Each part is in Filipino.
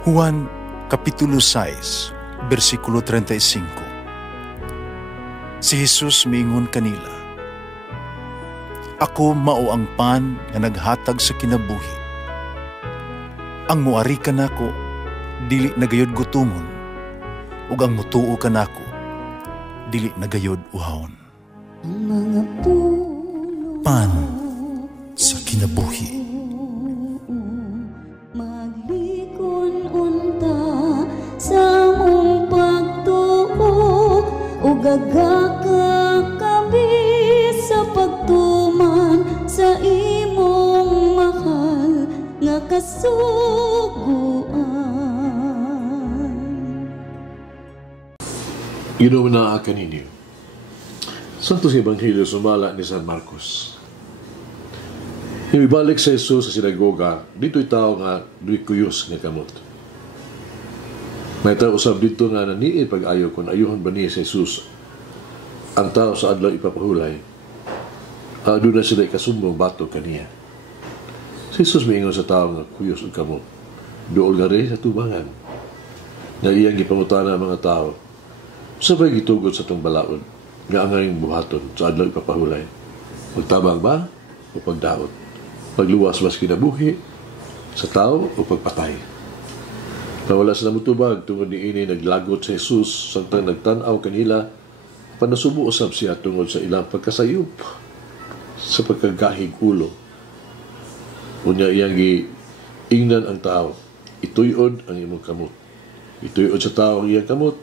Juan Kapitulo 6, versikulo 35. Si Jesus miingon kanila, "Ako mao ang pan nga naghatag sa kinabuhi. Ang muari kanako dili nagayod gutomon, ug ang mutuo kanako dili nagayod uhawon." Pan sa kinabuhi. Gagakakabi sa pagtuman sa imong mahal nga kasuguan. Ginoon na kaninyo. Santos Ebanghelyo sumala ni San Marcos. Ibalik sa Jesus sa sinagoga, dito'y tao nga duy kuyos nga kamot. May tao usab dito nga naniid pag-ayo kung ayuhon ba niya sa Jesus ang tao sa adlaw ipapahulay. Doon na sila ikasumbong bato kaniya. Si Jesus miingon sa tao nga kuyos ug kamot. Dool nga rin sa tubangan. Nga iyang gipangutana ang mga tao. Sabay gitugod sa itong balaod nga angayong buhaton sa adlaw ipapahulay. Pagtabang ba o pagdaot? Pagluwas mas kinabuhi sa tao o pagpatay? Nawala sila mutubag tungod ni ini naglagot sa Jesus samtang nagtanaw kanila. Panasubo usab siya tungod sa ilang pagkasayop sa pagkagahig ulo. Unya iyang giingnan ang tao, ituyod ang imong kamot. Ituyod sa tao ang iyang kamot,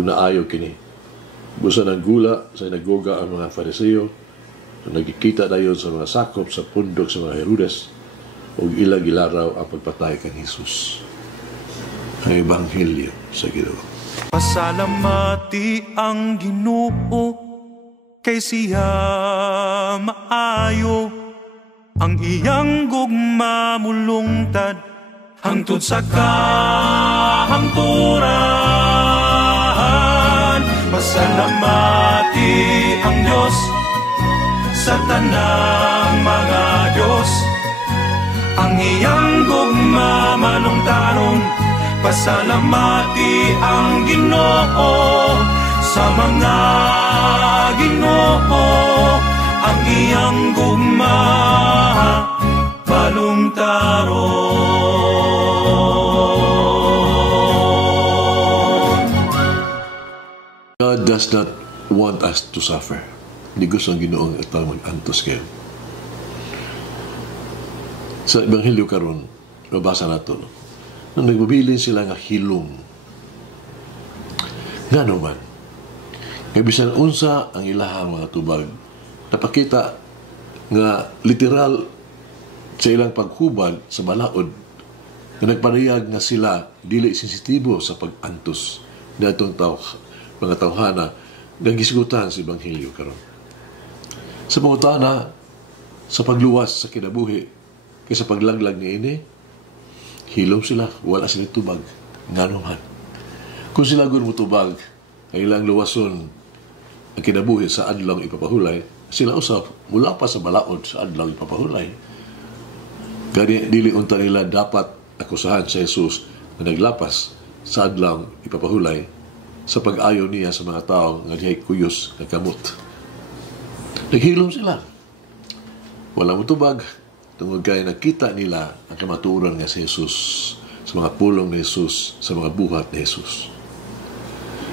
unaayo kini. Busa ng gula sa sinagoga ang mga Fariseo, na nagkikita dayon sa mga sakop sa pundok sa mga Herodes, ug ilang gilaraw ang pagpatay kan Jesus. Ang Ebanghelyo sa Ginoo. Pasalamati ang Ginoo kay siya maayo, ang iyang gugma mulungtad hangtod sa kahangturan. Pasalamati ang Diyos sa tanang mga Diyos, ang iyang gugma malungtaron. Pasalamati ang Ginoo sa mga Ginoo, ang iyang gugma balungtaron. God does not want us to suffer. Hindi gusto ang Ginoo ang itang mag-antos kayo. Sa Ebanghelyo karon, mabasa nato, no? Nang nagmabilin sila nga hilom. Nga naman, bisan unsa ang ilahang mga tubag, napakita nga literal sa ilang paghubad sa balaod, na nagpanayag nga sila dili sensitibo sa pag-antos na itong mga tawhana nga gisgutan sa Ebanghelyo karon. Sa pangutana, sa pagluwas sa kinabuhi, kaysa paglaglag ni ini, hilom sila, wala sila tubag. Nga naman. Kung sila gun mo tubag, ang ilang luwason ang kinabuhi sa adlaw ipapahulay, sila usap, mula pa sa balaod sa adlaw ipapahulay. Gani, dili unta nila dapat akusahan sa Jesus na naglapas sa adlaw ipapahulay sa pag-ayo niya sa mga tao nga dihay kuyos nga kamot. Naghilom sila. Wala mo tubag, tungod kaya nakita nila ang kamatuoran nga si Jesus sa mga pulong ni Jesus, sa mga buhat ni Jesus.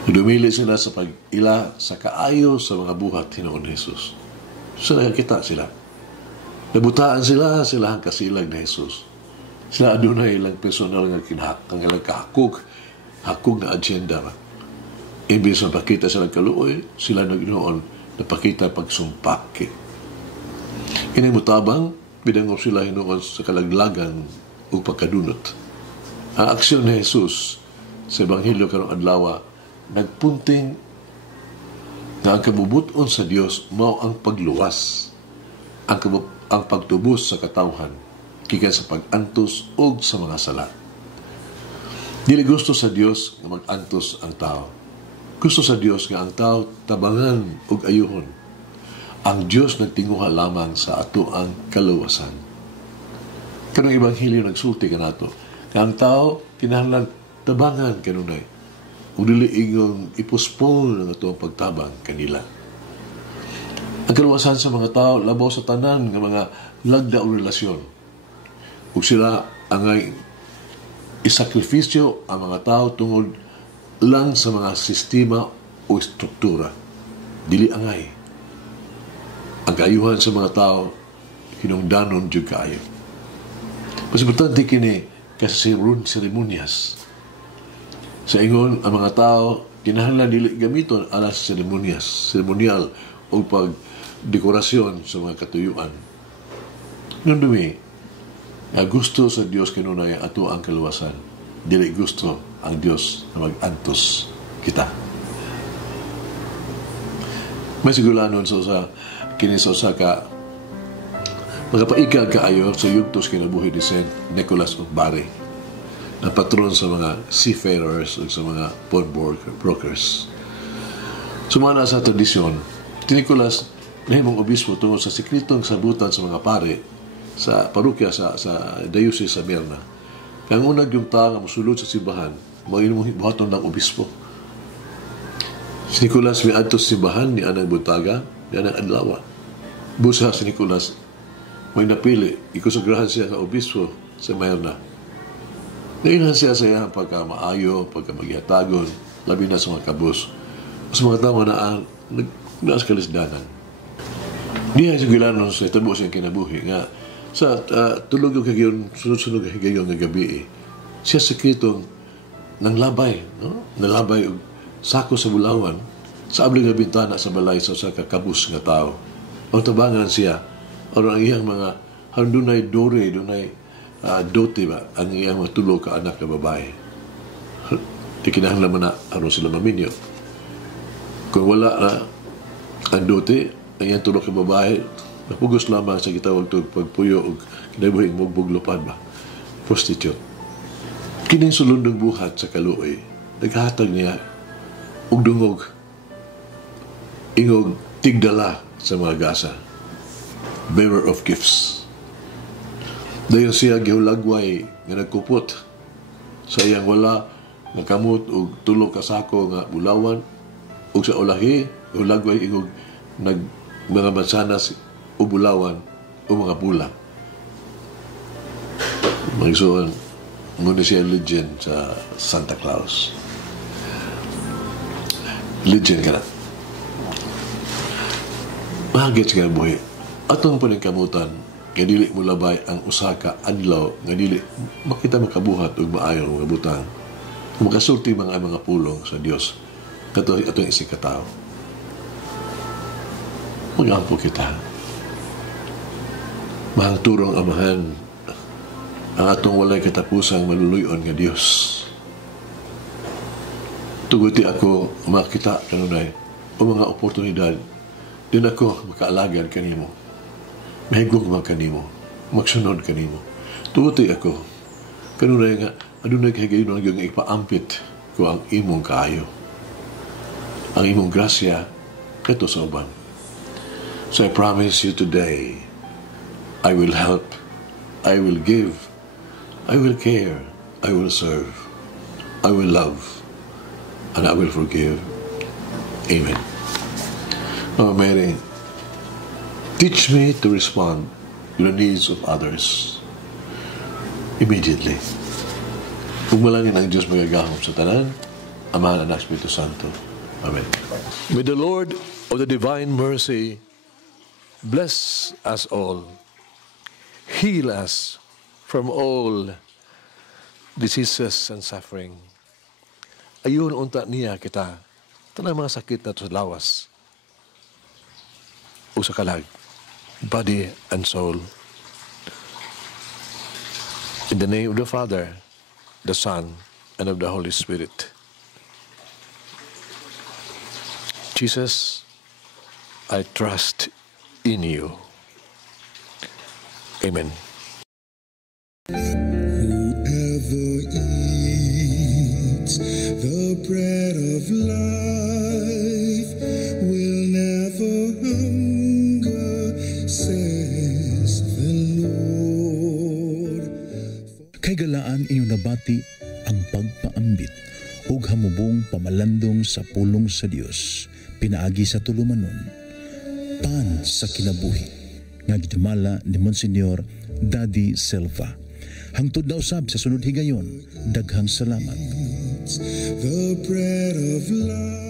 Dumili sila sa pag-ila sa kaayo sa mga buhat hinoon ni Jesus. So nakakita sila. Nabutaan sila ang kasilag ni Jesus. Sila adunay ilang personal nga kinahakang ilang hakog na agenda. Imbis na pakita sila kaluoy, sila naginoon napakita pagsumpak. Kini mutabang bidangop sila hinoon sa kalaglagan o pagkadunot. Ang aksyon ni Jesus sa Ebanghelyo karong adlaw nagpunting na ang kabubuton sa Dios mao ang pagluwas, ang pagtubos sa katawhan gikan sa pag-antos o sa mga sala. Dili gusto sa Dios nga mag-antos ang tao. Gusto sa Dios nga ang tao tabangan ug ayuhon. Ang Diyos nagtinguha lamang sa ato ang kaluwasan. Kanang Ebanghelyo nagsulti ka nato, Ang tao, kinahanglan tabangan kanunay. Kung dili ingong ipospone ang itong pagtabang kanila. Ang kaluwasan sa mga tao, labaw sa tanan ng mga lagda o relasyon. Kung sila angay isakripisyo ang mga tao tungod lang sa mga sistema o struktura. Dili angay. Ang kaayuhan sa mga tao, hinungdanon dyan kaayo. Mas importante kini kasi seremonyas. Sa ingon, ang mga tao, kinahanglan dili gamiton alas seremonyal o pagdekorasyon sa mga katuyuan. Nung dumi, gusto sa Diyos kinunay ato ang kaluwasan. Dili gusto ang Diyos na mag-antos kita. May sigulanon sa kinisa ka magapaigag kaayo sa yugtos kinabuhi ni Saint Nicholas of Bari, ang patron sa mga seafarers o sa mga pawnbrokers. Sumana sa tradisyon, si Nicholas nahimong obispo tungkol sa sikritong sabutan sa mga pare sa parokya sa Diocese sa Merna. Kang unag yung tao nga musulod sa simbahan, mag-inumong buhaton ng obispo. Si Nicholas may adto sa simbahan ni Anang Buntaga, ni Anang Adlawa. Busa si Nicholas, may napili, ikusugrahan siya sa obispo sa Merna. Ngayon siya sa iyang pagka-maayo, pagka-magyatagon, labi na sa mga kabus. Sa mga tao na naas kalisdanan. Di ay sigilanon sa itabo siyang kinabuhi nga sa tulog yung kagayon, sunod-sunod yung kagayon ng gabi siya sekretong nanglabay, no? Nalabay og sako sa bulawan sa abling nga bintana sa balay sa kakabus nga tao. Ang tabangan siya o ang iyang mga dunay dore, dunay dote ba ang iyang mga tulo ka anak na babae. Di kinahanglan man na aron sila maminyo. Kung wala na ang dote, ang iyang tulo ka babae, napugos lamang sa gitawag ito pagpuyo o kinabuhing mugbog-lupad ba? Prostitute. Kining sulundong buhat sa kaluoy, naghatag niya og dungog, ingog tigdala sa mga gasa. Bearer of gifts. Dayon siya gihulagway nga nagkupot sa iyang wala nakamot og tulo ka sako nga bulawan ug sa ulahi gihulagway ingog mga mansanas o bulawan o mga pula. Magsuon muna siya legend sa Santa Claus. Legend ka na. Mahagit siya buhay. Atong paningkamutan, nga dili mo labay ang usaka adlaw, nga dili makita makabuhat o maayon mga butang. Makasulti mga pulong sa Dios kato atong isig katao. Magampo kita. Mahang turong amahan ang atong walay katapusang maluluyon nga Dios. Tuguti ako makita kanunay o mga oportunidad din ako makaalagad kanimo. Mahigog man kanimo, magsunod kanimo. Tuguti ako kanunay nga adunay kahigayon nga ipaampit ko ang imong kaayo. Ang imong grasya kato sa uban. So I promise you today, I will help, I will give, I will care, I will serve, I will love, and I will forgive. Amen. Oh, Mary, teach me to respond to the needs of others immediately. Pagmalangin ang Diyos magagahom sa tanan, Ama, Anak, Espiritu Santo. Amen. May the Lord of the divine mercy bless us all, heal us from all diseases and suffering. Ayun unta niya kita, tanang mga sakit na sa lawas o sa kalag, body and soul. In the name of the Father, the Son, and of the Holy Spirit. Jesus, I trust in you. Amen. Whoever eats the bread of life will never hunger, says the Lord. Kay galaan inyong pagbati, ang pagpaambit, ug hamubong pamalandong sa pulong sa Dios pinaagi sa tulumanon. Pan sa kinabuhi nga gidumala ni Monsignor Daddy Silva. Hangtod na usab sa sunod higayon, daghang salamat. The bread of life.